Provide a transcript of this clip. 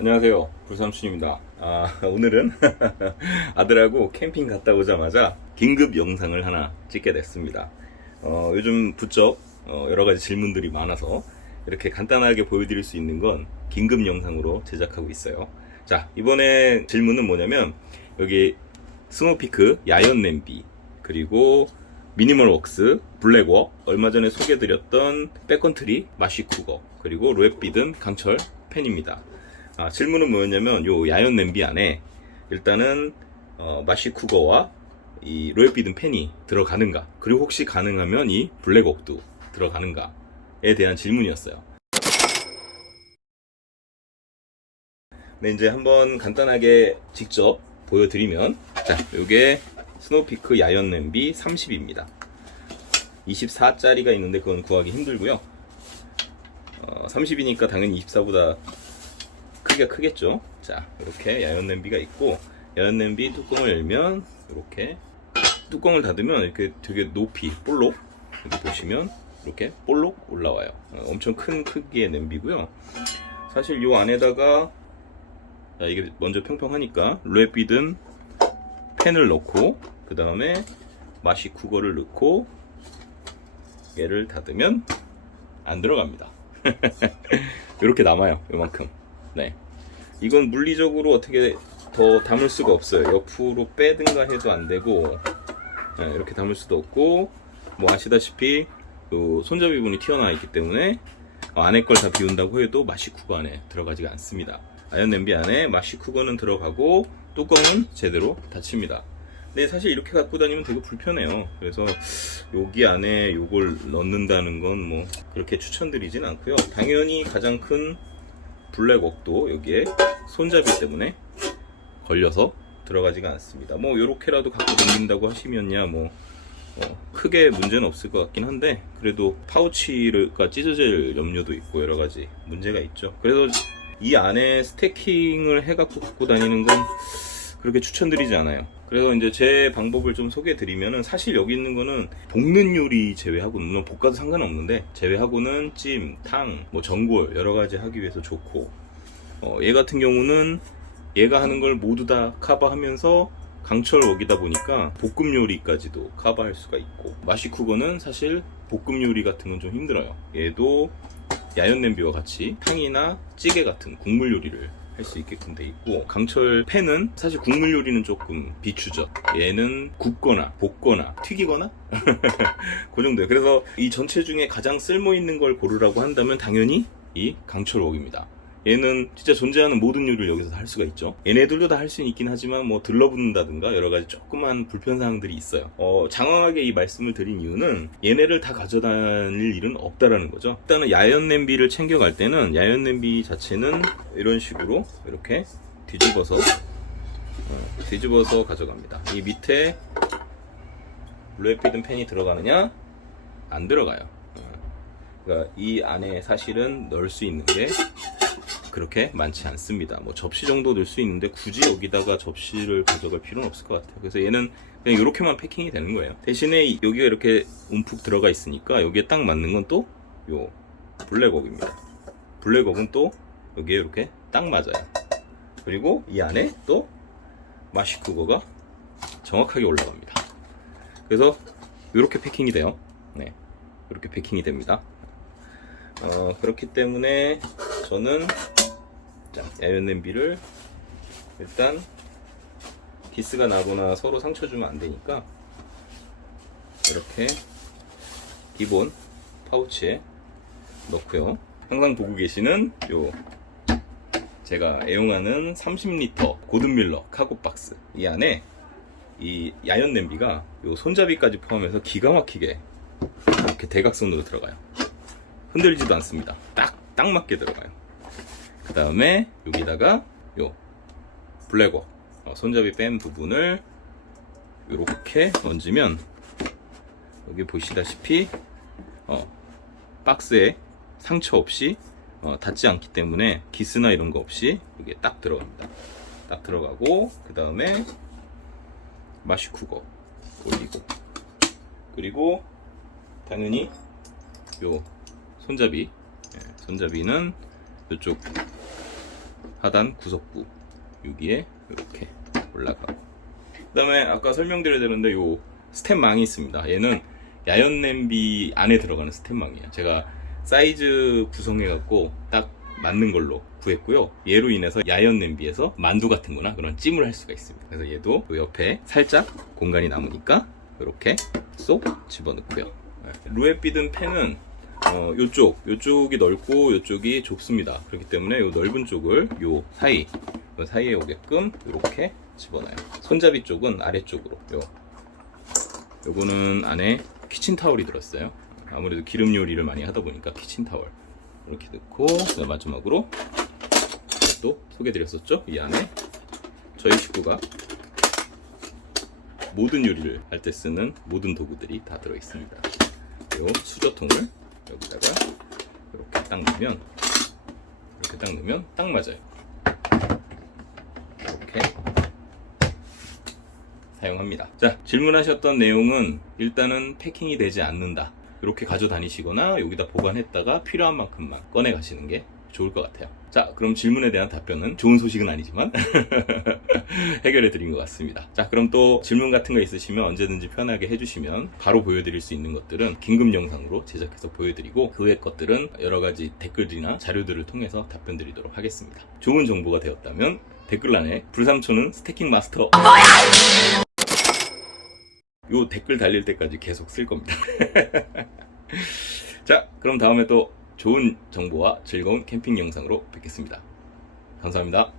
안녕하세요. 불삼촌입니다. 아, 오늘은 아들하고 캠핑 갔다 오자마자 긴급 영상을 하나 찍게 됐습니다. 어, 요즘 부쩍 어, 여러 가지 질문들이 많아서 이렇게 간단하게 보여드릴 수 있는 건 긴급 영상으로 제작하고 있어요. 자, 이번에 질문은 뭐냐면 여기 스노피크 야연 냄비 그리고 미니멀 웍스, 블랙워, 얼마 전에 소개드렸던 백컨트리, 마시쿠거, 그리고 로에비든 강철 팬입니다. 아, 질문은 뭐였냐면 요 야연 냄비 안에 일단은 어, 마시쿠거와 이 로에비든 팬이 들어가는가 그리고 혹시 가능하면 이 블랙웍도 들어가는가에 대한 질문이었어요. 네, 이제 한번 간단하게 직접 보여드리면 자, 요게 스노피크 야연 냄비 30입니다. 24짜리가 있는데 그건 구하기 힘들고요. 어, 30이니까 당연히 24보다 크기가 크겠죠. 자, 이렇게 야연 냄비가 있고 야연 냄비 뚜껑을 열면 이렇게 뚜껑을 닫으면 이렇게 되게 높이 볼록 여기 보시면 이렇게 볼록 올라와요. 어, 엄청 큰 크기의 냄비고요. 사실 요 안에다가 자, 이게 먼저 평평하니까 랩비든 팬을 넣고 그 다음에 마시쿠거를 넣고 얘를 닫으면 안 들어갑니다. 이렇게 남아요. 요만큼. 네. 이건 물리적으로 어떻게 더 담을 수가 없어요. 옆으로 빼든가 해도 안 되고 네, 이렇게 담을 수도 없고 뭐 아시다시피 요 손잡이 부분이 튀어나와 있기 때문에 어, 안에 걸 다 비운다고 해도 마시쿠거 안에 들어가지가 않습니다. 아연 냄비 안에 마시쿠거는 들어가고 뚜껑은 제대로 닫힙니다. 근데 사실 이렇게 갖고 다니면 되게 불편해요. 그래서 여기 안에 요걸 넣는다는 건 뭐 그렇게 추천드리진 않고요. 당연히 가장 큰 블랙웍도 여기에 손잡이 때문에 걸려서 들어가지가 않습니다. 뭐 요렇게라도 갖고 다닌다고 하시면야 뭐 어, 크게 문제는 없을 것 같긴 한데 그래도 파우치가 찢어질 염려도 있고 여러 가지 문제가 있죠. 그래서 이 안에 스태킹을 해갖고 갖고 다니는 건 그렇게 추천드리지 않아요. 그래서 이제 제 방법을 좀 소개해드리면은 사실 여기 있는 거는 볶는 요리 제외하고 물론 볶아도 상관없는데 제외하고는 찜, 탕, 뭐 전골 여러 가지 하기 위해서 좋고 어, 얘 같은 경우는 얘가 하는 걸 모두 다 커버하면서 강철 웍이다 보니까 볶음 요리까지도 커버할 수가 있고 마시쿠거는 사실 볶음 요리 같은 건 좀 힘들어요. 얘도 야연 냄비와 같이 탕이나 찌개 같은 국물 요리를 할 수 있게끔 돼 있고 강철 팬은 사실 국물 요리는 조금 비추죠. 얘는 굽거나 볶거나 튀기거나 그 정도예요. 그래서 이 전체 중에 가장 쓸모 있는 걸 고르라고 한다면 당연히 이 강철 웍입니다. 얘는 진짜 존재하는 모든 요리를 여기서 다 할 수가 있죠. 얘네들도 다 할 수는 있긴 하지만 뭐 들러붙는다든가 여러 가지 조그만 불편사항들이 있어요. 어, 장황하게 이 말씀을 드린 이유는 얘네를 다 가져다닐 일은 없다라는 거죠. 일단은 야연 냄비를 챙겨갈 때는 야연 냄비 자체는 이런 식으로 이렇게 뒤집어서 어, 뒤집어서 가져갑니다. 이 밑에 랩피든 팬이 들어가느냐? 안 들어가요. 어, 그러니까 이 안에 사실은 넣을 수 있는 게 그렇게 많지 않습니다. 뭐 접시 정도 넣을 수 있는데 굳이 여기다가 접시를 가져갈 필요는 없을 것 같아요. 그래서 얘는 그냥 이렇게만 패킹이 되는 거예요. 대신에 이- 여기가 이렇게 움푹 들어가 있으니까 여기에 딱 맞는 건 또 요 블랙웍입니다. 블랙웍은 또 여기에 이렇게 딱 맞아요. 그리고 이 안에 또 마시쿠거가 정확하게 올라갑니다. 그래서 이렇게 패킹이 돼요. 네, 이렇게 패킹이 됩니다. 어, 그렇기 때문에 저는 자, 야연 냄비를 일단 기스가 나거나 서로 상처 주면 안 되니까 이렇게 기본 파우치에 넣고요. 항상 보고 계시는 요 제가 애용하는 30리터 고든밀러 카고 박스 이 안에 이 야연 냄비가 요 손잡이까지 포함해서 기가 막히게 이렇게 대각선으로 들어가요. 흔들리지도 않습니다. 딱, 딱 맞게 들어가요. 그 다음에 여기다가 요 블랙워 어, 손잡이 뺀 부분을 이렇게 얹으면 여기 보시다시피 어, 박스에 상처 없이 어, 닿지 않기 때문에 기스나 이런 거 없이 이게 딱 들어갑니다. 딱 들어가고 그 다음에 마시쿠거 올리고 그리고 당연히 요 손잡이 예, 손잡이는 이쪽 하단 구석구 여기에 이렇게 올라가고 그 다음에 아까 설명드려야 되는데 요 스텝망이 있습니다. 얘는 야연 냄비 안에 들어가는 스텝망이에요. 제가 사이즈 구성해 갖고 딱 맞는 걸로 구했고요. 얘로 인해서 야연 냄비에서 만두 같은 거나 그런 찜을 할 수가 있습니다. 그래서 얘도 요 옆에 살짝 공간이 남으니까 이렇게 쏙 집어넣고요. 네. 루에 삐든 팬은 어, 요쪽, 요쪽이 넓고 요쪽이 좁습니다. 그렇기 때문에 요 넓은 쪽을 요 사이, 요 사이에 오게끔 이렇게 집어넣어요. 손잡이 쪽은 아래쪽으로. 요, 요거는 안에 키친 타월이 들었어요. 아무래도 기름 요리를 많이 하다 보니까 키친 타월. 이렇게 넣고, 마지막으로 또 소개드렸었죠? 이 안에 저희 식구가 모든 요리를 할 때 쓰는 모든 도구들이 다 들어있습니다. 요 수저통을 여기다가 이렇게 딱 넣으면 이렇게 딱 넣으면 딱 맞아요. 이렇게 사용합니다. 자, 질문하셨던 내용은 일단은 패킹이 되지 않는다. 이렇게 가져다니시거나 여기다 보관했다가 필요한 만큼만 꺼내 가시는 게 좋을 것 같아요. 자, 그럼 질문에 대한 답변은 좋은 소식은 아니지만 해결해 드린 것 같습니다. 자, 그럼 또 질문 같은 거 있으시면 언제든지 편하게 해주시면 바로 보여드릴 수 있는 것들은 긴급 영상으로 제작해서 보여드리고 그 외 것들은 여러 가지 댓글이나 자료들을 통해서 답변 드리도록 하겠습니다. 좋은 정보가 되었다면 댓글란에 불삼초는 스태킹 마스터 요 댓글 달릴 때까지 계속 쓸 겁니다. 자, 그럼 다음에 또 좋은 정보와 즐거운 캠핑 영상으로 뵙겠습니다. 감사합니다.